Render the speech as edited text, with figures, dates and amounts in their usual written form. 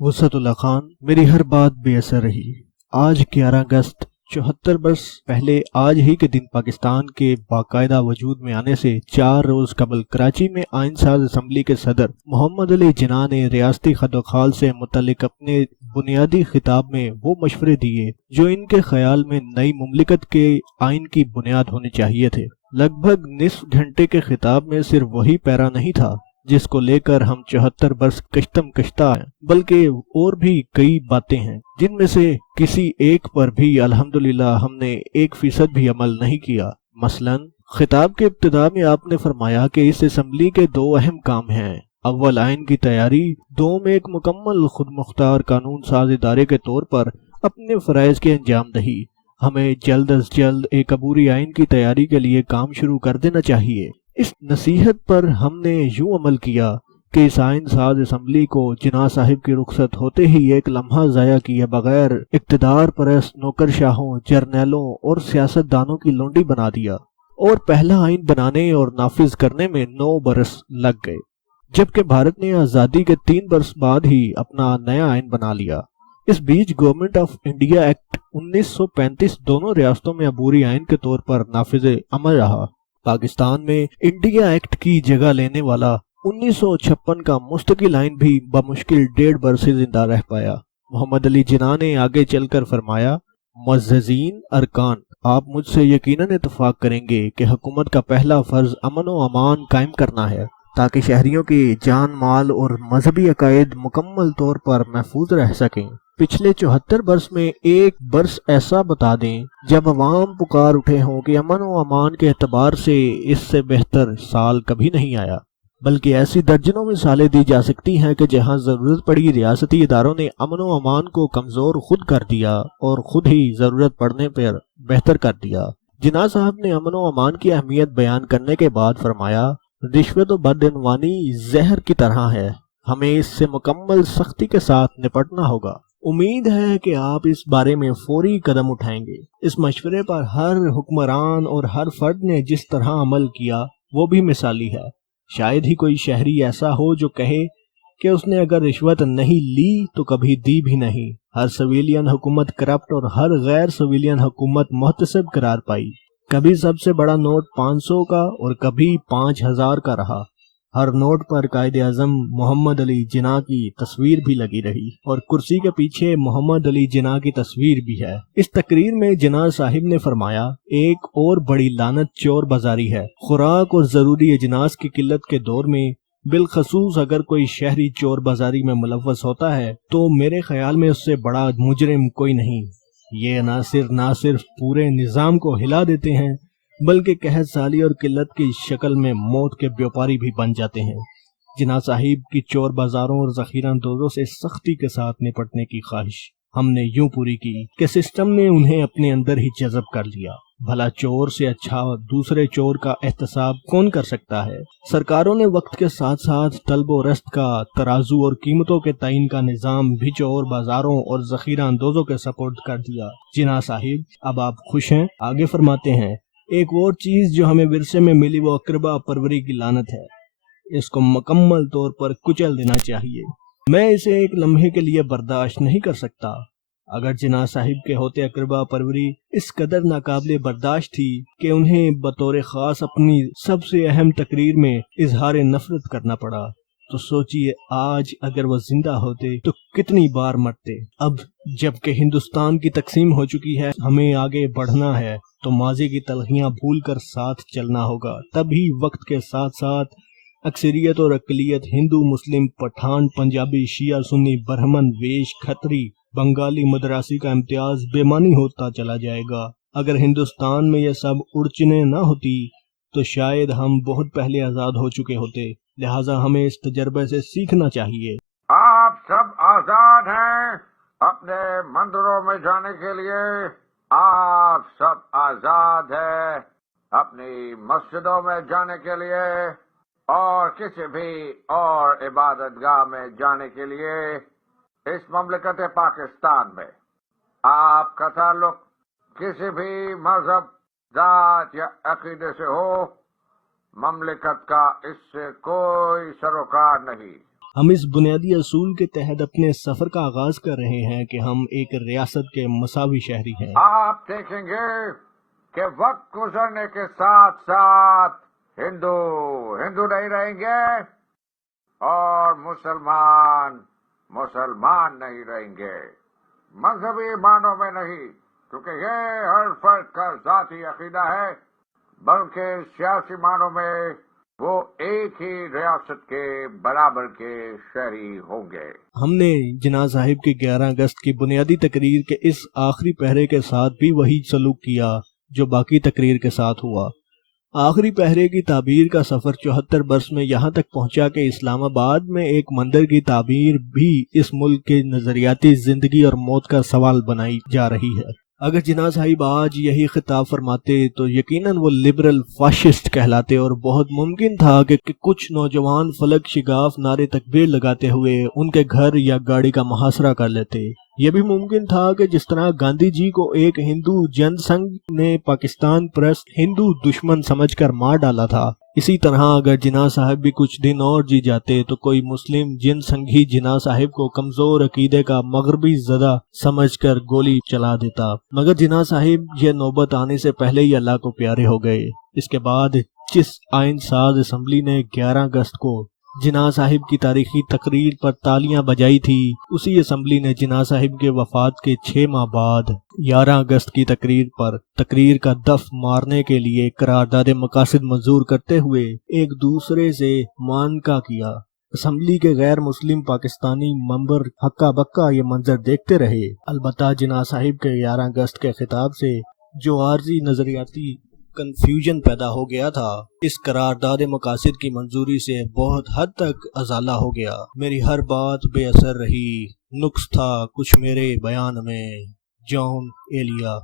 وسعت اللہ خان، میری ہر بات بے اثر رہی۔ آج 11 اگست 74 برس پہلے آج ہی کے دن پاکستان کے باقاعدہ وجود میں آنے سے 4 روز قبل کراچی میں آئین ساز اسمبلی کے صدر محمد علی جناح نے ریاستی خد و خال سے متعلق اپنے بنیادی خطاب میں وہ مشورے دیے جو ان کے خیال میں نئی مملکت کے آئین کی بنیاد ہونے چاہیے تھے۔ لگ بھگ نصف گھنٹے کے خطاب میں صرف وہی پیرا نہیں تھا جس کو لے کر ہم 74 برس کشتم کشتہ ہیں، بلکہ اور بھی کئی باتیں ہیں جن میں سے کسی ایک پر بھی الحمدللہ ہم نے 1% بھی عمل نہیں کیا۔ مثلا خطاب کے ابتدا میں آپ نے فرمایا کہ اس اسمبلی کے 2 اہم کام ہیں: اول آئین کی تیاری، دوم ایک مکمل خود مختار قانون ساز ادارے کے طور پر اپنے فرائض کی انجام دہی۔ ہمیں جلد از جلد ایک عبوری آئین کی تیاری کے لیے کام شروع کر دینا چاہیے۔ اس نصیحت پر ہم نے یوں عمل کیا کہ اس آئین ساز اسمبلی کو جناح صاحب کی رخصت ہوتے ہی ایک لمحہ ضائع کیے بغیر اقتدار پرست نوکر شاہوں، جرنیلوں اور سیاست دانوں کی لونڈی بنا دیا، اور پہلا آئین بنانے اور نافذ کرنے میں 9 برس لگ گئے، جبکہ بھارت نے آزادی کے 3 برس بعد ہی اپنا نیا آئین بنا لیا۔ اس بیچ گورنمنٹ آف انڈیا ایکٹ 1935 دونوں ریاستوں میں عبوری آئین کے طور پر نافذ عمل رہا۔ پاکستان میں انڈیا ایکٹ کی جگہ لینے والا 1956 کا مستقل آئین بھی بمشکل 1.5 برس زندہ رہ پایا۔ محمد علی جناح نے آگے چل کر فرمایا، معززین ارکان، آپ مجھ سے یقیناً اتفاق کریں گے کہ حکومت کا پہلا فرض امن و امان قائم کرنا ہے تاکہ شہریوں کی جان، مال اور مذہبی عقائد مکمل طور پر محفوظ رہ سکیں۔ پچھلے 74 برس میں ایک برس ایسا بتا دیں جب عوام پکار اٹھے ہوں کہ امن و امان کے اعتبار سے اس سے بہتر سال کبھی نہیں آیا، بلکہ ایسی درجنوں مثالیں دی جا سکتی ہیں کہ جہاں ضرورت پڑی ریاستی اداروں نے امن و امان کو کمزور خود کر دیا اور خود ہی ضرورت پڑنے پر بہتر کر دیا۔ جناح صاحب نے امن و امان کی اہمیت بیان کرنے کے بعد فرمایا، رشوت و بدعنوانی زہر کی طرح ہے، ہمیں اس سے مکمل سختی کے ساتھ نپٹنا ہوگا۔ امید ہے کہ آپ اس بارے میں فوری قدم اٹھائیں گے۔ اس مشورے پر ہر حکمران اور ہر فرد نے جس طرح عمل کیا وہ بھی مثالی ہے۔ شاید ہی کوئی شہری ایسا ہو جو کہے کہ اس نے اگر رشوت نہیں لی تو کبھی دی بھی نہیں۔ ہر سویلین حکومت کرپٹ اور ہر غیر سویلین حکومت محتسب قرار پائی۔ کبھی سب سے بڑا نوٹ 500 کا اور کبھی 5000 کا رہا۔ ہر نوٹ پر قائد اعظم محمد علی جناح کی تصویر بھی لگی رہی اور کرسی کے پیچھے محمد علی جناح کی تصویر بھی ہے۔ اس تقریر میں جناح صاحب نے فرمایا، ایک اور بڑی لعنت چور بازاری ہے۔ خوراک اور ضروری اجناس کی قلت کے دور میں بالخصوص اگر کوئی شہری چور بازاری میں ملوث ہوتا ہے تو میرے خیال میں اس سے بڑا مجرم کوئی نہیں۔ یہ عناصر نہ صرف پورے نظام کو ہلا دیتے ہیں بلکہ قحط سالی اور قلت کی شکل میں موت کے بیوپاری بھی بن جاتے ہیں۔ جناح صاحب کی چور بازاروں اور ذخیرہ اندوزوں سے سختی کے ساتھ نپٹنے کی خواہش ہم نے یوں پوری کی کہ سسٹم نے انہیں اپنے اندر ہی جذب کر لیا۔ بھلا چور سے اچھا دوسرے چور کا احتساب کون کر سکتا ہے؟ سرکاروں نے وقت کے ساتھ ساتھ طلب و رست کا ترازو اور قیمتوں کے تعین کا نظام بھی چور بازاروں اور ذخیرہ اندوزوں کے سپورٹ کر دیا۔ جناح صاحب، اب آپ خوش ہیں؟ آگے فرماتے ہیں، ایک اور چیز جو ہمیں ورثے میں ملی وہ اقربا پروری کی لعنت ہے، اس کو مکمل طور پر کچل دینا چاہیے۔ میں اسے ایک لمحے کے لیے برداشت نہیں کر سکتا۔ اگر جناح صاحب کے ہوتے اقربا پروری اس قدر ناقابل برداشت تھی کہ انہیں بطور خاص اپنی سب سے اہم تقریر میں اظہار نفرت کرنا پڑا، تو سوچئے آج اگر وہ زندہ ہوتے تو کتنی بار مرتے۔ اب جب کہ ہندوستان کی تقسیم ہو چکی ہے، ہمیں آگے بڑھنا ہے تو ماضی کی تلخیاں بھول کر ساتھ چلنا ہوگا۔ تبھی وقت کے ساتھ ساتھ اکثریت اور اقلیت، ہندو، مسلم، پٹھان، پنجابی، شیعہ، سنی، برہمن، ویش، کھتری، بنگالی، مدراسی کا امتیاز بے معنی ہوتا چلا جائے گا۔ اگر ہندوستان میں یہ سب اڑچنیں نہ ہوتی تو شاید ہم بہت پہلے آزاد ہو چکے ہوتے، لہٰذا ہمیں اس تجربے سے سیکھنا چاہیے۔ آپ سب آزاد ہیں اپنے مندروں میں جانے کے لیے، آپ سب آزاد ہیں اپنی مسجدوں میں جانے کے لیے اور کسی بھی اور عبادت گاہ میں جانے کے لیے۔ اس مملکت پاکستان میں آپ کا تعلق کسی بھی مذہب، ذات یا عقیدے سے ہو، مملکت کا اس سے کوئی سروکار نہیں۔ ہم اس بنیادی اصول کے تحت اپنے سفر کا آغاز کر رہے ہیں کہ ہم ایک ریاست کے مساوی شہری ہیں۔ آپ دیکھیں گے کہ وقت گزرنے کے ساتھ ساتھ ہندو نہیں رہیں گے اور مسلمان نہیں رہیں گے، مذہبی معنوں میں نہیں، کیونکہ یہ ہر فرد کا ذاتی عقیدہ ہے، بلکہ سیاسی معنوں میں وہ ایک ہی ریاست کے برابر کے شہری ہوں گے۔ ہم نے جناح صاحب کی 11 اگست کی بنیادی تقریر کے اس آخری پہرے کے ساتھ بھی وہی سلوک کیا جو باقی تقریر کے ساتھ ہوا۔ آخری پہرے کی تعبیر کا سفر 74 برس میں یہاں تک پہنچا کہ اسلام آباد میں ایک مندر کی تعبیر بھی اس ملک کے نظریاتی زندگی اور موت کا سوال بنائی جا رہی ہے۔ اگر جناح صاحب آج یہی خطاب فرماتے تو یقیناً وہ لبرل فاشسٹ کہلاتے، اور بہت ممکن تھا کہ کچھ نوجوان فلک شگاف نعرے تکبیر لگاتے ہوئے ان کے گھر یا گاڑی کا محاصرہ کر لیتے۔ یہ بھی ممکن تھا کہ جس طرح گاندھی جی کو ایک ہندو جن سنگھ نے پاکستان پرست ہندو دشمن سمجھ کر مار ڈالا تھا، اسی طرح اگر جناح صاحب بھی کچھ دن اور جی جاتے تو کوئی مسلم جن سنگھی جناح صاحب کو کمزور عقیدے کا مغربی زدہ سمجھ کر گولی چلا دیتا، مگر جناح صاحب یہ نوبت آنے سے پہلے ہی اللہ کو پیارے ہو گئے۔ اس کے بعد جس آئین ساز اسمبلی نے 11 اگست کو جناح صاحب کی تاریخی تقریر پر تالیاں بجائی تھی، اسی اسمبلی نے جناح صاحب کے وفات کے 6 ماہ بعد 11 اگست کی تقریر پر تقریر کا دف مارنے کے لیے قرارداد مقاصد منظور کرتے ہوئے ایک دوسرے سے معانقہ کیا۔ اسمبلی کے غیر مسلم پاکستانی ممبر ہکا بکا یہ منظر دیکھتے رہے۔ البتہ جناح صاحب کے 11 اگست کے خطاب سے جو عارضی نظریاتی کنفیوژن پیدا ہو گیا تھا، اس قرارداد مقاصد کی منظوری سے بہت حد تک ازالہ ہو گیا۔ میری ہر بات بے اثر رہی، نقص تھا کچھ میرے بیان میں، جان ایلیا۔